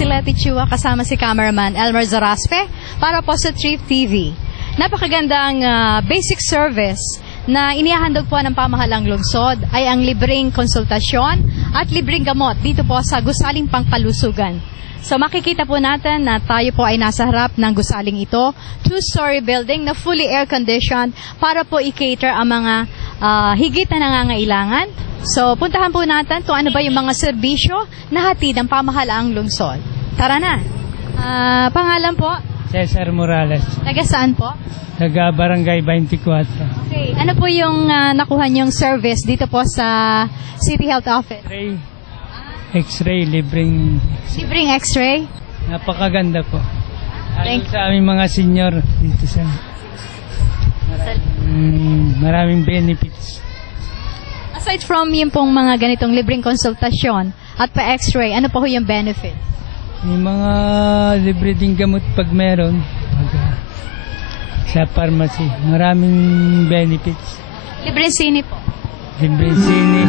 si Letty Chua kasama si cameraman Elmer Zaraspe para po sa Trip TV. Napakagandang basic service na inihahandog po ng pamahalang lungsod ay ang libreng konsultasyon at libreng gamot dito po sa gusaling pangkalusugan. So makikita po natin na tayo po ay nasa harap ng gusaling ito, 2-story building na fully air-conditioned para po i-cater ang mga higit na nangangailangan. So puntahan po natin kung ano ba yung mga serbisyo na hatid ng pamahalaang lungsod. Tara na! Pangalan po? Cesar Morales. Taga saan po? Taga Barangay 24. Okay. Ano po yung nakuha niyong service dito po sa City Health Office? X-ray, libreng X-ray? Napakaganda po. Ayon sa aming mga senior dito sa maraming benefits. Aside from yung pong mga ganitong libreng konsultasyon at pa-X-ray, ano po yung benefit? May mga libre ding gamot pag meron sa pharmacy. Maraming benefits. Libreng sini po? Libreng sini.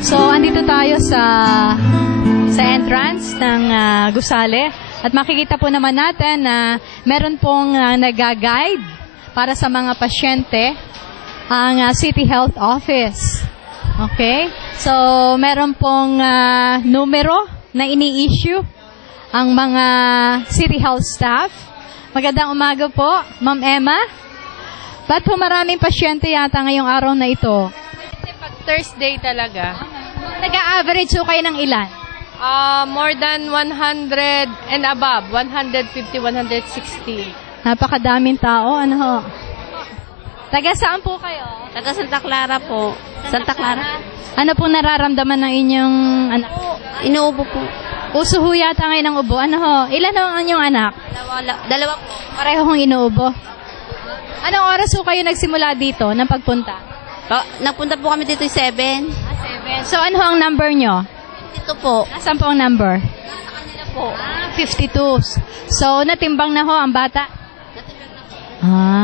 So, andito tayo sa entrance ng gusali at makikita po naman natin na meron pong nag-guide para sa mga pasyente ang City Health Office. Okay? So, meron pong numero na ini-issue ang mga City Health staff. Magandang umaga po, Ma'am Emma. Ba't po maraming pasyente yata ngayong araw na ito? Kasi pag Thursday talaga. Nag-a-average po kayo ng ilan? More than 100 and above. 150, 160. Napakadaming tao. Ano ho? Taga saan po kayo? Taga Santa Clara po. Santa Clara. Ano pong nararamdaman ng inyong anak? Inuubo po. Uso ho yata ngayon ng ubo. Ano ho? Ilan ho ang inyong anak? Dalawa po. Pareho hong inuubo. Anong oras ho kayo nagsimula dito ng pagpunta? Nagpunta po kami dito 7. 7. So ano ho ang number nyo? Dito po. Nasaan po ang number? Sa kanila po. 52. So natimbang na ho ang bata?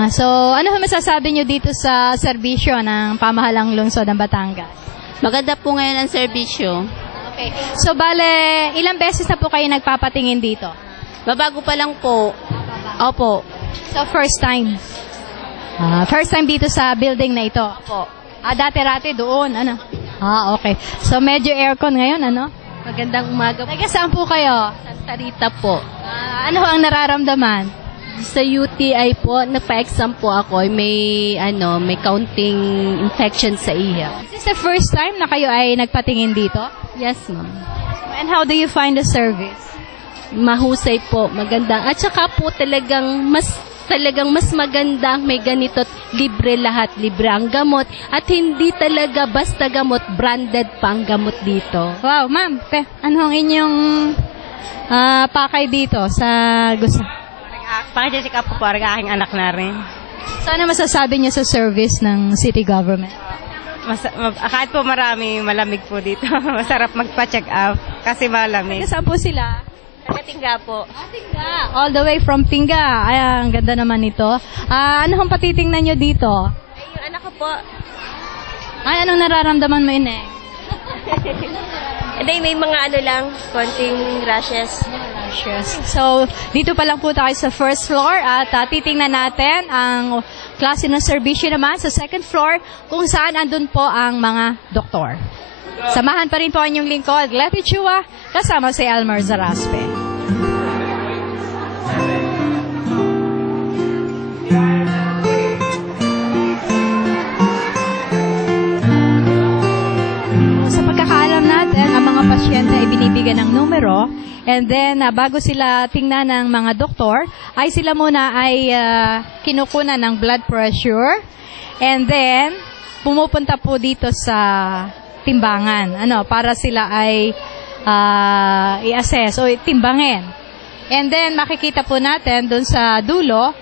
So ano ho masasabi nyo dito sa serbisyo ng pamahalang lungsod ng Batangas? Maganda po ngayon ang serbisyo. Okay. So bale, ilang beses na po kayo nagpapatingin dito? Babago pa lang po. Opo. So first time? First time dito sa building na ito? Opo. Dati-rati doon, ano? Okay. So medyo aircon ngayon, ano? Magandang umaga po. Taga saan po kayo? Santa Rita po. Ano ang nararamdaman? Sa UTI po, nagpa-exam po ako. May counting infection sa iha. Is this the first time na kayo ay nagpatingin dito? Yes, ma'am. And how do you find the service? Mahusay po, maganda. At saka po talagang mas maganda may ganito, libre lahat, libre ang gamot at hindi talaga basta gamot, branded pang gamot dito. Wow, ma'am, ano ang inyong pakay dito sa gusto? Pakijasik po ang aking anak na rin. So ano masasabi niyo sa service ng city government? Kahit po marami, malamig po dito. Masarap magpa-check up kasi malamig. Saan po sila? Taga-Tingga po. Tingga. All the way from Tingga. Ay, ang ganda naman ito. Ano hong patitingnan nyo dito? Ay, yung anak ko po. Ay, anong nararamdaman mo, Ine? Hindi, may mga konting rashes. So, dito pa lang po tayo sa first floor at titingnan natin ang klase ng serbisyo naman sa second floor kung saan andun po ang mga doktor. Samahan pa rin po ang inyong lingkod, Letty Chua, kasama si Elmer Zaraspe. Sa pagkakaalam natin, ang mga pasyente ay binibigyan ng numero and then bago sila tingnan ng mga doktor, ay sila muna ay kinukunan ng blood pressure and then pumupunta po dito sa timbangan, para sila ay i-assess o timbangin. And then makikita po natin doon sa dulo,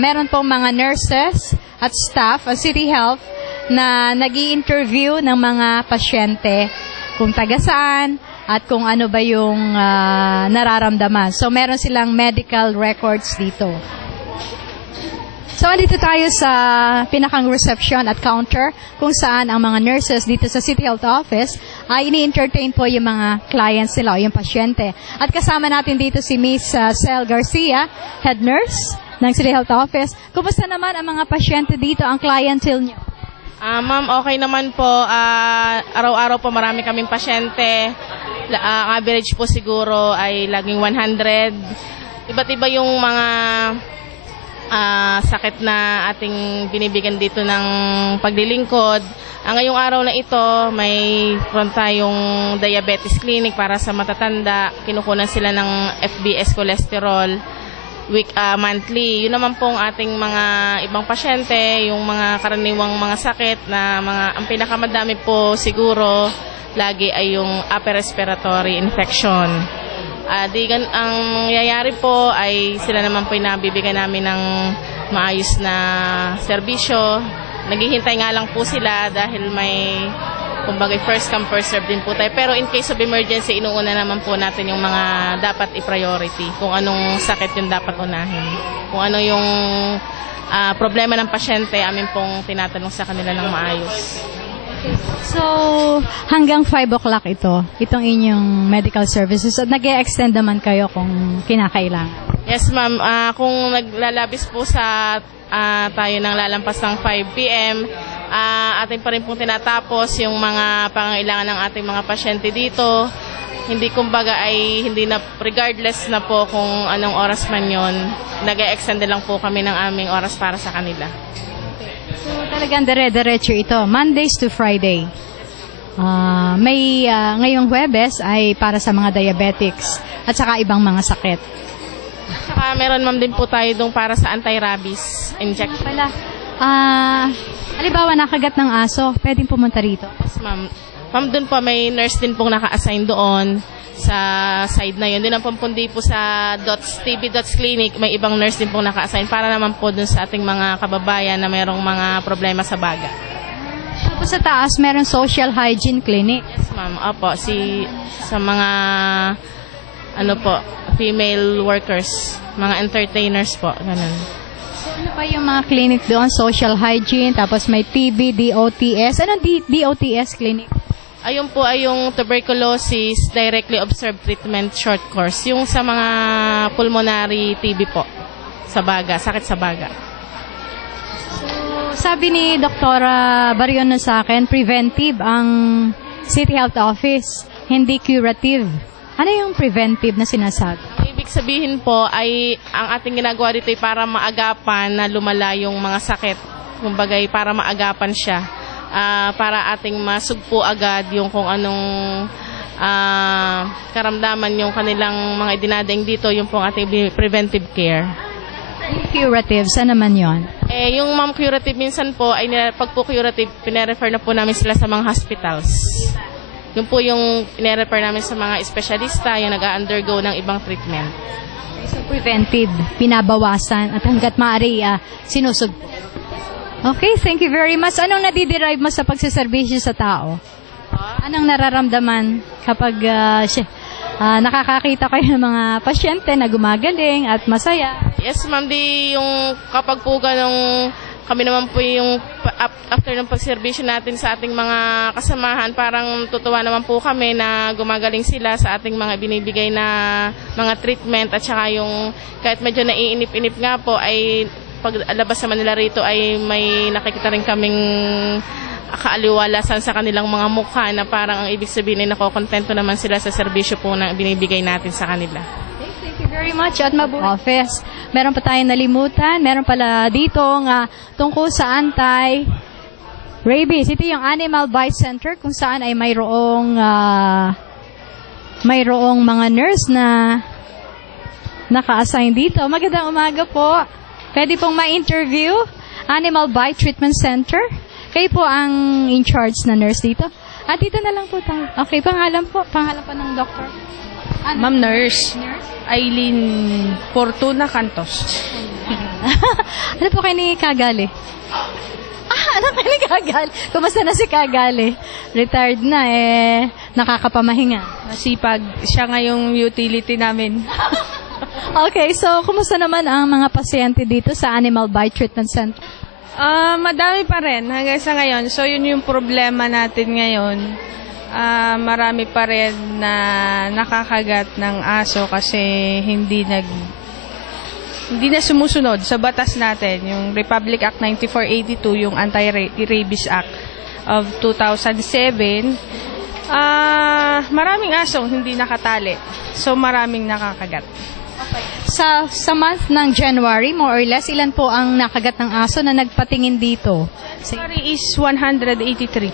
meron pong mga nurses at staff at City Health na nag-i-interview ng mga pasyente kung taga saan at kung ano ba yung nararamdaman. So meron silang medical records dito. So, andito tayo sa pinakang reception at counter kung saan ang mga nurses dito sa City Health Office ay ini-entertain po yung mga clients nila o yung pasyente. At kasama natin dito si Miss Cel Garcia, head nurse ng City Health Office. Kumusta naman ang mga pasyente dito, ang clientele nyo? Ma'am, okay naman po. Araw-araw po marami kaming pasyente. Average po siguro ay laging 100. Iba't iba yung mga sakit na ating binibigyan dito ng paglilingkod. Ngayong araw na ito, may tayong diabetes clinic para sa matatanda. Kinukunan sila ng FBS cholesterol monthly. Yun naman pong ating mga ibang pasyente, yung mga karaniwang mga sakit na ang pinakamadami po siguro lagi ay yung upper respiratory infection. Ang nangyayari po ay sila naman po nabibigyan namin ng maayos na serbisyo. Naghihintay nga lang po sila dahil may kumbaga first come first serve din po tayo. Pero in case of emergency, inuuna naman po natin yung mga dapat i-priority. Kung anong sakit yung dapat unahin. Kung ano yung problema ng pasyente, amin pong tinatanong sa kanila ng maayos. So, hanggang 5 o'clock itong inyong medical services at nag-e-extend naman kayo kung kinakailangan. Yes, ma'am. Kung naglalabis po sa tayo ng lalampas ng 5 p.m., atin pa rin pong tinatapos yung mga pangangailangan ng ating mga pasyente dito. Hindi kumbaga ay hindi na regardless na po kung anong oras man yon, nag-e-extend lang po kami ng aming oras para sa kanila. So, talagang dire-diretso ito, Mondays to Friday. May ngayong Huwebes ay para sa mga diabetics at saka ibang mga sakit. Saka meron ma'am din po tayo dong para sa anti-rabies injection. Halimbawa, nakagat ng aso, pwedeng pumunta rito. Yes, ma'am. Ma'am, doon po may nurse din pong naka-assign doon sa side na yun. Doon ang pampundi po sa TB Clinic, may ibang nurse din pong naka-assign para naman po doon sa ating mga kababayan na mayroong mga problema sa baga. Tapos sa taas, meron social hygiene clinic. Yes, ma'am. Opo, sa mga female workers, mga entertainers po, ganun. So, ano pa yung mga clinic doon? Social hygiene, tapos may TB, DOTS. Anong DOTS clinic? Ayun po ay yung tuberculosis directly observed treatment short course. Yung sa mga pulmonary TB po, sa baga, sakit sa baga. So, sabi ni Doktora Barion sa akin, preventive ang City Health Office, hindi curative. Ano yung preventive na sinasabi? Ibig sabihin po ay ang ating ginagawa dito ay para maagapan na lumala yung mga sakit. Kumbaga para maagapan siya. Para ating masugpo agad yung kung anong karamdaman yung kanilang mga idinadaing dito, yung pong ating preventive care. Yung curative, saan naman yon? Yung ma'am curative minsan po, ay pag po curative, pinarefer na po namin sila sa mga hospitals. Yung po yung pinarefer namin sa mga espesyalista, yung nag-undergo ng ibang treatment. So preventive, pinabawasan at hanggat maaari sinusugpo. Okay, thank you very much. Anong nadiderive mo sa pagsiservisyo sa tao? Anong nararamdaman kapag nakakakita kayo ng mga pasyente na gumagaling at masaya? Yes, ma'am. Yung kapag po ganong kami naman po yung after ng pagserbisyo natin sa ating mga kasamahan, parang tutuwa naman po kami na gumagaling sila sa ating mga binibigay na mga treatment at saka yung kahit medyo naiinip-inip nga po ay paglabas naman nila rito ay may nakikita rin kaming kaaliwalasan sa kanilang mga mukha na parang ang ibig sabihin ay nakokontento naman sila sa serbisyo po na binibigay natin sa kanila. Thank you very much at mabuhay office. Meron pa tayong nalimutan. Meron pala dito tungkol sa anti-rabies. Ito yung Animal Bite Center kung saan ay mayroong mga nurse na naka-assign dito. Magandang umaga po. Pwede pong ma-interview. Animal Bite Treatment Center. Kayo po ang in charge na nurse dito. At dito na lang po tayo. Okay, pangalan po ng doktor. Ma'am Nurse. Aileen Fortuna Cantos. Ano po kayo ni Kagali? Ano kayo ni Kagali? Kumusta na si Kagali? Retired na nakakapamahinga. Masipag. Siya nga yung utility namin. Okay, so kumusta naman ang mga pasyente dito sa Animal Bite Treatment Center? Madami pa rin hanggang sa ngayon. So, yun yung problema natin ngayon. Marami pa rin na nakakagat ng aso kasi hindi na sumusunod sa batas natin. Yung Republic Act 9482, yung Anti-Rabies Act of 2007. Maraming asong hindi nakatali. So, maraming nakakagat. Sa month ng January, more or less, ilan po ang nakagat ng aso na nagpatingin dito? January is 183.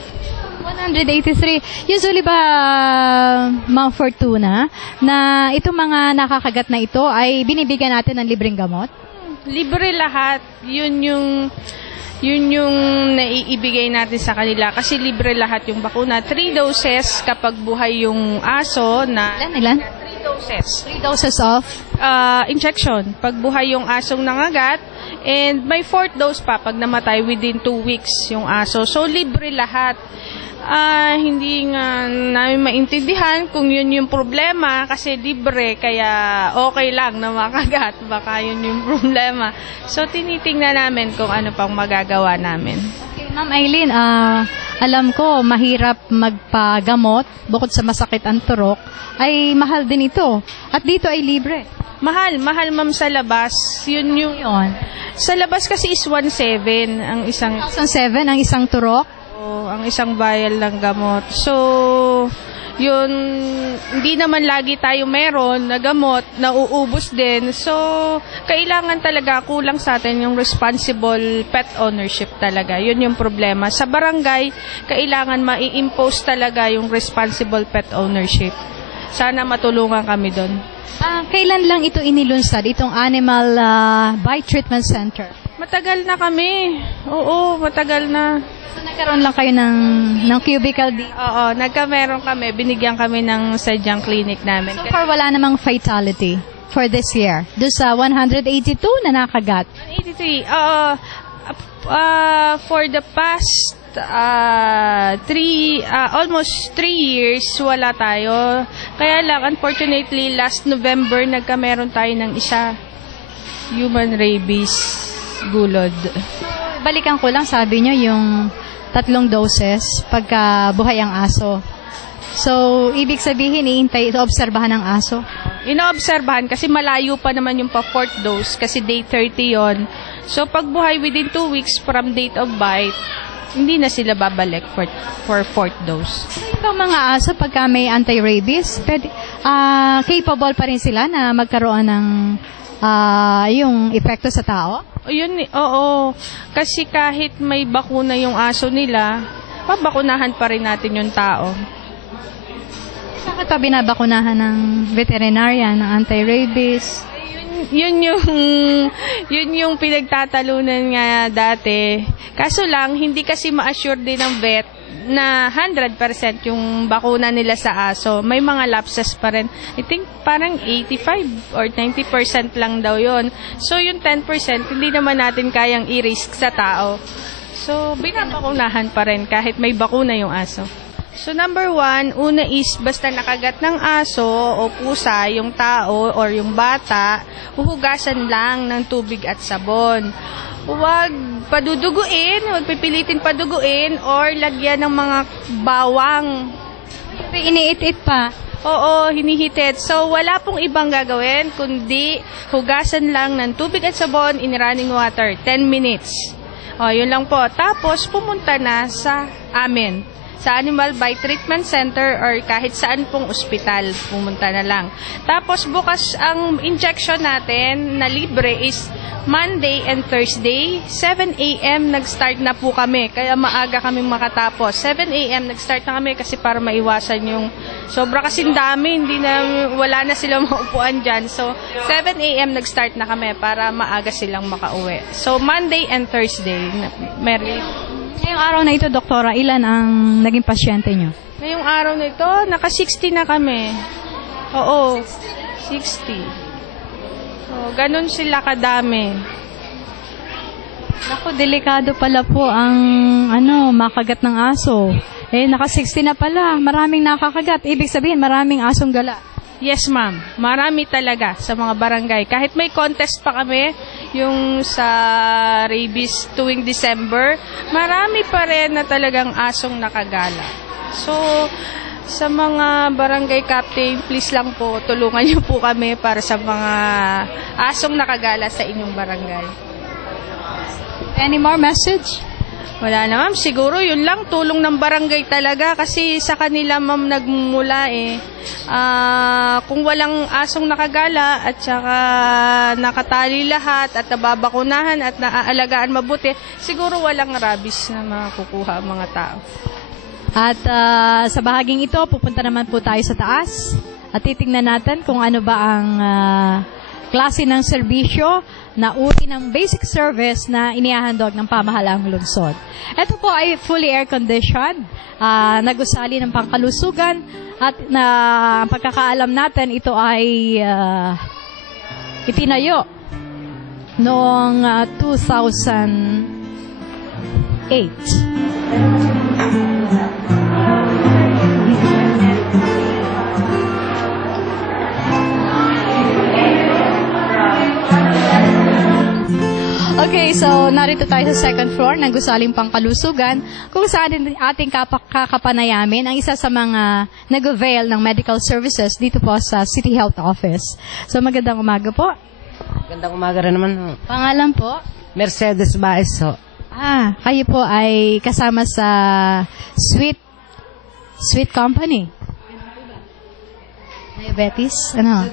183. Usually ba, Ma'am Fortuna, na itong mga nakakagat na ito ay binibigyan natin ng libreng gamot? Libre lahat. Yun yung naiibigay natin sa kanila kasi libre lahat yung bakuna. 3 doses kapag buhay yung aso na... Ilan? 3 doses. 3 doses of? Injection. Pag buhay yung asong nangagat. And may 4th dose pa pag namatay within 2 weeks yung aso. So, libre lahat. Hindi nga namin maintindihan kung yun yung problema kasi libre kaya okay lang na makagat. Baka yun yung problema. So, tinitingnan namin kung ano pang magagawa namin. Okay, Ma'am Aileen, alam ko mahirap magpagamot bukod sa masakit ang turok ay mahal din ito. At dito ay libre. Mahal ma'am sa labas. Yun yung... Sa labas kasi is 1,700 ang isang... 1,700 ang isang turok? Ang isang vial ng gamot. So, yun, hindi naman lagi tayo meron na gamot, nauubos din. So, kailangan talaga, kulang sa atin yung responsible pet ownership talaga. Yun yung problema. Sa barangay, kailangan mai-impose talaga yung responsible pet ownership. Sana matulungan kami doon. Kailan lang ito inilunsad, itong Animal Bite Treatment Center? Matagal na kami. Oo, matagal na. So, nagkaroon lang kayo ng cubicle dito? Oo, nagkameron kami. Binigyan kami ng sadyang clinic namin. So far, wala namang fatality for this year? Doon sa 182 na nakagat? 183. For the past almost 3 years, wala tayo. Kaya lang, unfortunately, last November, nagkameron tayo ng isa. Human rabies gulod. Balikan ko lang, sabi nyo, yung 3 doses pagka buhay ang aso. So, ibig sabihin, iobserbahan ng aso? Inoobserbahan kasi malayo pa naman yung pa 4th dose kasi day 30 yon. So, pag buhay within 2 weeks from date of bite, hindi na sila babalik for 4th dose. Ibang mga aso, pagka may anti-rabies, capable pa rin sila na magkaroon ng yung epekto sa tao? Oo. Kasi kahit may bakuna yung aso nila, pabakunahan pa rin natin yung tao. Bakit pa binabakunahan ng veterinarian, ng anti-rabies? Yun yung pinagtatalunan nga dati. Kaso lang, hindi kasi ma-assure din ng vet na 100% yung bakuna nila sa aso. May mga lapses pa rin. I think parang 85 or 90% lang daw yon. So yung 10% hindi naman natin kayang i-risk sa tao. So binabakunahan pa rin kahit may bakuna yung aso. So number 1, una is basta nakagat ng aso o pusa yung tao or yung bata, huhugasan lang ng tubig at sabon. Huwag paduduguin, huwag pipilitin paduguin or lagyan ng mga bawang. Iniit-it pa. Oo, hinihitit. So, wala pong ibang gagawin, kundi hugasan lang ng tubig at sabon in running water, 10 minutes. Yun lang po. Tapos, pumunta na sa amin, sa Animal Bite Treatment Center or kahit saan pong ospital, pumunta na lang. Tapos, bukas ang injection natin na libre is Monday and Thursday, 7 a.m. nag-start na po kami. Kaya maaga kaming makatapos. 7 a.m. nag-start na kami kasi para maiwasan yung sobra kasing dami. Wala na silang maupuan dyan. So, 7 a.m. nag-start na kami para maaga silang makauwi. So, Monday and Thursday. Mary. Ngayong araw na ito, Doktora, ilan ang naging pasyente nyo? Ngayong araw na ito, naka-60 na kami. Oo, 60. Ganun sila kadami. Naku, delikado pala po ang makagat ng aso. Naka-60 na pala. Maraming nakakagat. Ibig sabihin, maraming asong gala. Yes, ma'am. Marami talaga sa mga barangay. Kahit may contest pa kami, yung sa rabies tuwing December, marami pa rin na talagang asong nakagala. So, sa mga barangay captain, please lang po, tulungan niyo po kami para sa mga asong nakagala sa inyong barangay. Any more message? Wala na, ma'am. Siguro yun lang, tulong ng barangay talaga kasi sa kanila, ma'am, nagmumula eh. Kung walang asong nakagala at saka nakatali lahat at nababakunahan at naaalagaan mabuti, siguro walang rabies na makukuha ang mga tao. At sa bahaging ito, pupunta naman po tayo sa taas at titingnan natin kung ano ba ang klase ng serbisyo na uri ng basic service na inihahandog ng pamahalaang lungsod. Ito po ay fully air-conditioned, nagusali ng pangkalusugan at na pagkakaalam natin ito ay itinayo noong 2008. Okay, so narito tayo sa second floor ng gusaling pangkalusugan kung saan ating kakapanayamin ang isa sa mga nag-avail ng medical services dito po sa City Health Office. So magandang umaga po. Magandang umaga rin naman. Pangalan po? Mercedes Baez ho. Kayo po ay kasama sa Sweet Company. Diabetes? Ano?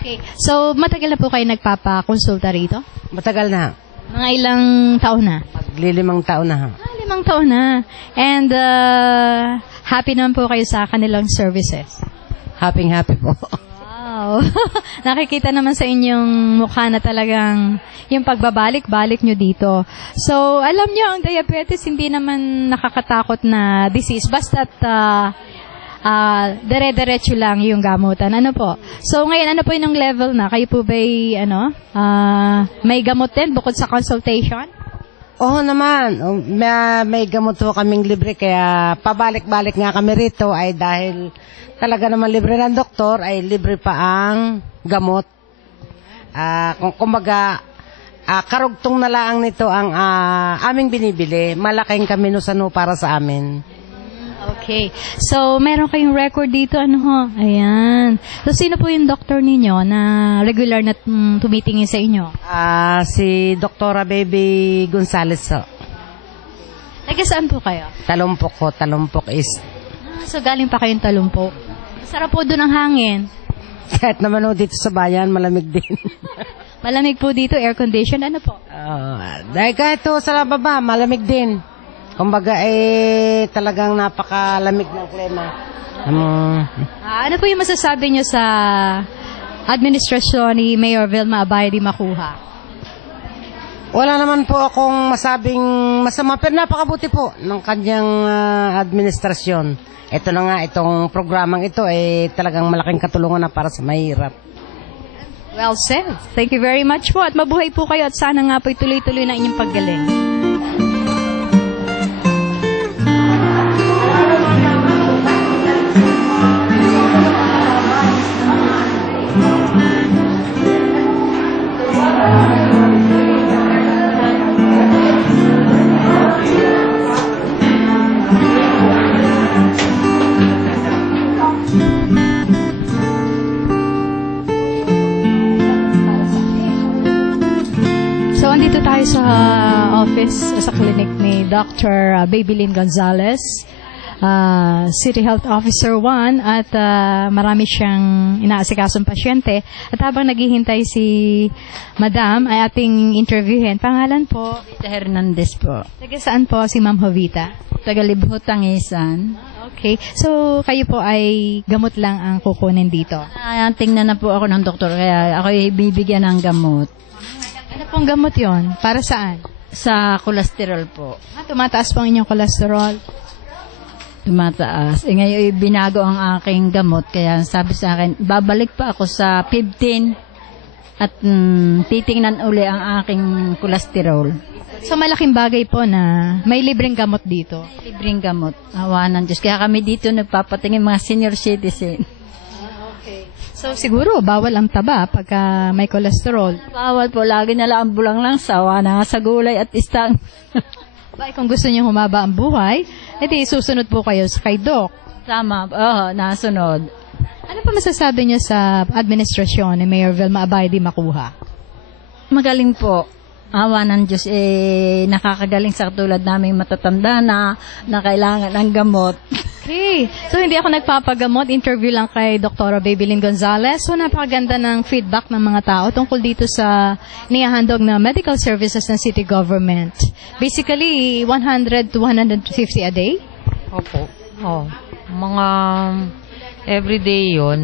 Okay. So, matagal na po kayo nagpapakonsulta rito? Matagal na. Mga ilang taon na? Maglilimang taon na ha. 5 taon na. And happy naman po kayo sa kanilang services? Happy po. Wow. Nakikita naman sa inyong mukha na talagang yung pagbabalik-balik nyo dito. So, alam nyo, ang diabetes hindi naman nakakatakot na disease. Basta't dire-diretso lang yung gamutan. Ano po? So, ngayon, ano po yung level na? Kayo po ba'y, may gamot din bukod sa consultation? Oo naman. May gamot ho kaming libre kaya pabalik-balik nga kami rito ay dahil talaga naman libre ng doktor ay libre pa ang gamot. Kumbaga, karugtong na lang nito ang aming binibili. Malaking kaminusan ho para sa amin. Okay. So, meron kayong record dito, ano ho? Ayan. So, sino po yung doktor ninyo na regular na tumitingin sa inyo? Si Dr. Baby Gonzales ho. Taga saan po kayo? Talumpok ho, Talumpok East. So, galing pa kayong Talumpok. Sarap po doon ang hangin. Kahit naman ho dito sa bayan, malamig din. Malamig po dito, air condition, ano po? Dahil kahit ho sa baba, malamig din. Kumbaga talagang napakalamig ng klima. Ano po yung masasabi nyo sa administrasyon ni Mayor Vilma Abay di Makuha? Wala naman po akong masabing masama, pero napakabuti po ng kanyang administrasyon. Ito na nga, itong programang ito talagang malaking katulungan na para sa mahirap. Well said. Thank you very much po at mabuhay po kayo at sana nga po tuloy-tuloy na inyong paggaling. Sa office, sa clinic ni Dr. Babylyn Gonzales, City Health Officer 1 at marami siyang inaasikasong pasyente. At habang naghihintay si Madam ay ating interviewin. Pangalan po? Jovita Hernandez po. Taga saan po si Ma'am Jovita? Taga Libho, Tangisan. Okay. So, kayo po ay gamot lang ang kukunin dito? Tingnan na po ako ng doktor kaya ako bibigyan ng gamot. Ano pong gamot yon? Para saan? Sa cholesterol po. Tumataas po ang inyong cholesterol? Tumataas. Ngayon binago ang aking gamot kaya sabi sa akin, babalik pa ako sa 15 at titingnan uli ang aking cholesterol. So malaking bagay po na may libreng gamot dito? May libreng gamot. Awa ng Diyos. Kaya kami dito nagpapatingin mga senior citizen. So siguro, bawal ang taba pagka may cholesterol. Bawal po, lagi na lang bulang lang sawa na sa gulay at istang. Ba, kung gusto niyo humaba ang buhay, edi susunod po kayo kay Doc. Tama, nasunod. Ano pa masasabi niyo sa administrasyon ni Mayor Vilma Abaydi Macuja? Magaling po. Awa ng Diyos, nakakagaling sa katulad naming matatanda na kailangan ng gamot. Okay. So, hindi ako nagpapagamot. Interview lang kay Dr. Babylin Gonzalez. So, napakaganda ng feedback ng mga tao tungkol dito sa nihahandog na medical services ng city government. Basically, 100 to 150 a day? Opo. Mga everyday yun,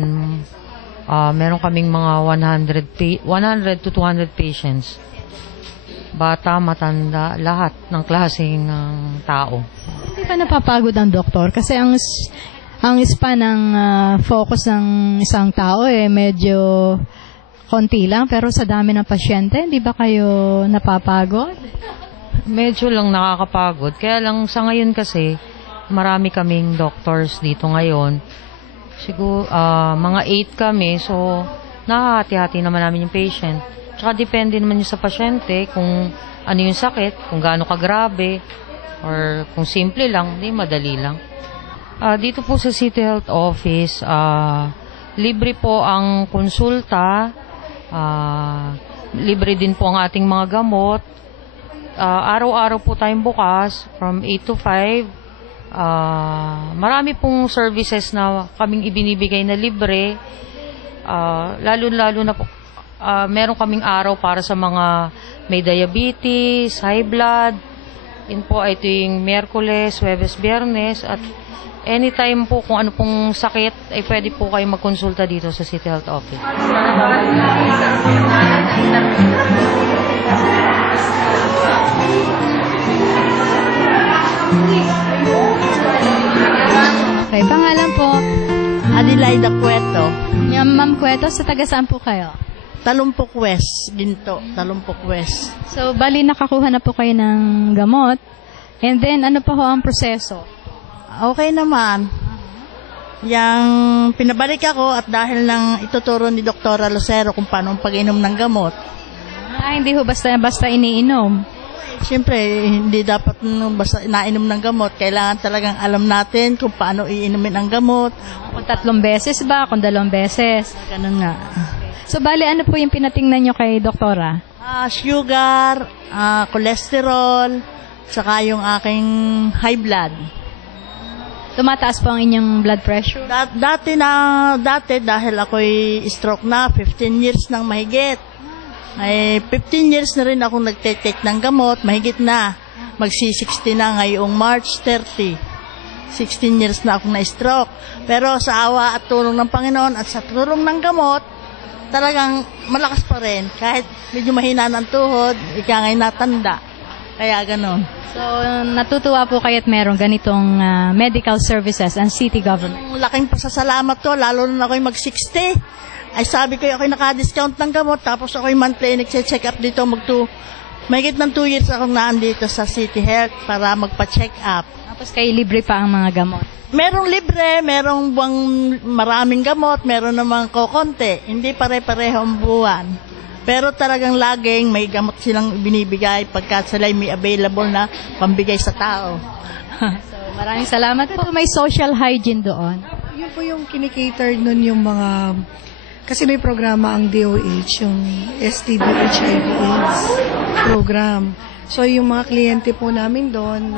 meron kaming mga 100 to 200 patients. Bata, matanda, lahat ng klaseng tao. Hindi ba napapagod ang doktor? Kasi ang span ng focus ng isang tao medyo konti lang, pero sa dami ng pasyente, hindi ba kayo napapagod? Medyo lang nakakapagod. Kaya lang sa ngayon kasi, marami kaming doctors dito ngayon. Siguro, mga 8 kami, so nakahati-hati naman namin yung patient. Tsaka depende naman yung sa pasyente kung ano yung sakit, kung gaano kagrabe, or kung simple lang, hindi madali lang. Dito po sa City Health Office, libre po ang konsulta, libre din po ang ating mga gamot. Araw-araw po tayong bukas, from 8 to 5. Marami pong services na kaming ibinibigay na libre, lalo na po. Meron kaming araw para sa mga may diabetes, high blood. Yun po ay tuwing Miyerkules, Huwebes, Biyernes. At anytime po kung ano pong sakit, ay pwede po kayo magkonsulta dito sa City Health Office. Okay, pangalan po? Adelaida Cueto. Ma'am Cueto, sa taga saan po kayo? Talumpok West, Ginto, Talumpok West. So, bali nakakuha na po kayo ng gamot. And then, ano pa ho ang proseso? Okay naman. Yang pinabalik ako at dahil lang ituturo ni Dr. Lucero kung paano ang pag-inom ng gamot. Hindi ho basta iniinom. Siyempre, hindi dapat basta nainom ng gamot. Kailangan talagang alam natin kung paano iinumin ang gamot. Kung 3 beses ba? Kung 2 beses? Ganun nga. So, bali, ano po yung pinatingnan nyo kay doktora? Sugar, cholesterol, saka yung aking high blood. Tumataas po ang inyong blood pressure? Dati dahil ako'y stroke na, 15 years nang mahigit. Ay 15 years na rin akong nagte-take ng gamot, mahigit na. Magsi-60 na ngayong March 30. 16 years na akong na-stroke. Pero sa awa at tulong ng Panginoon at sa tulong ng gamot, talagang malakas pa rin. Kahit medyo mahina ng tuhod, ika ngay natanda. Kaya ganon. So, natutuwa po kayo at meron ganitong medical services and city government. Laking pasasalamat ko, lalo na ako'y mag-60. Ay sabi ko, ako'y naka-discount ng gamot, tapos ako'y monthly nag-check up dito. Mahigit ng 2 years akong naan dito sa City Health para magpa-check up. Tapos kayo libre pa ang mga gamot? Merong libre, merong buwang maraming gamot, meron namang kokonti. Hindi pare-pareho ang buwan. Pero talagang laging may gamot silang binibigay pagka sila'y may available na pambigay sa tao. So, maraming salamat po. May social hygiene doon. Yun po yung kinikater nun yung mga... Kasi may programa ang DOH, yung STD HIV/AIDS program. So yung mga kliyente po namin doon,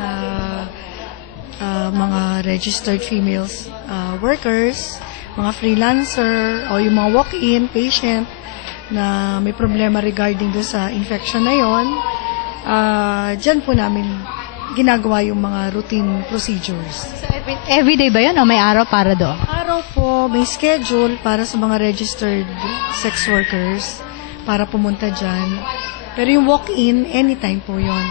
mga registered females workers, mga freelancer, o yung mga walk-in patient na may problema regarding doon sa infection na yon, dyan po namin ginagawa yung mga routine procedures. So everyday ba yun o may araw para doon? Araw po, may schedule para sa mga registered sex workers para pumunta dyan. Pero yung walk-in, anytime po yun.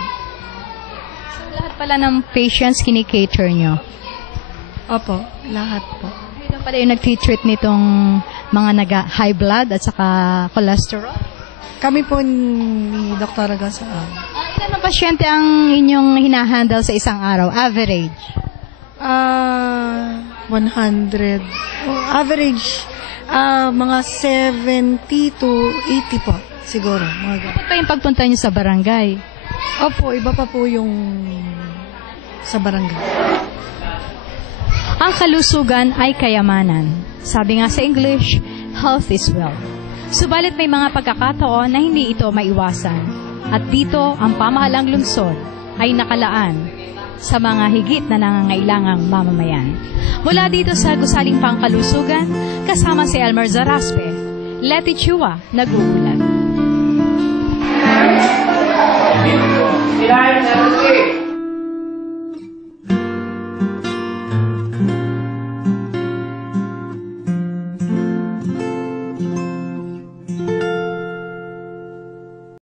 So lahat pala ng patients kinikater nyo? Opo, lahat po. Ito pala yung nag-treat nitong mga high blood at saka cholesterol? Kami po ni Dr. Gonzalez. Ilan ang pasyente ang inyong hinahandle sa isang araw? Average? 100. Average, Mga 70 to 80 po, siguro. Mga ganun. Dapat pa yung pagpunta niyo sa barangay. Opo, iba pa po yung sa barangay. Ang kalusugan ay kayamanan. Sabi nga sa English, health is wealth. Subalit may mga pagkakataon na hindi ito maiwasan. At dito, ang pamahalang lungsod ay nakalaan sa mga higit na nangangailangang mamamayan. Mula dito sa Gusaling Pangkalusugan, kasama si Elmer Zaraspe, Leti Chua, nag-uulat.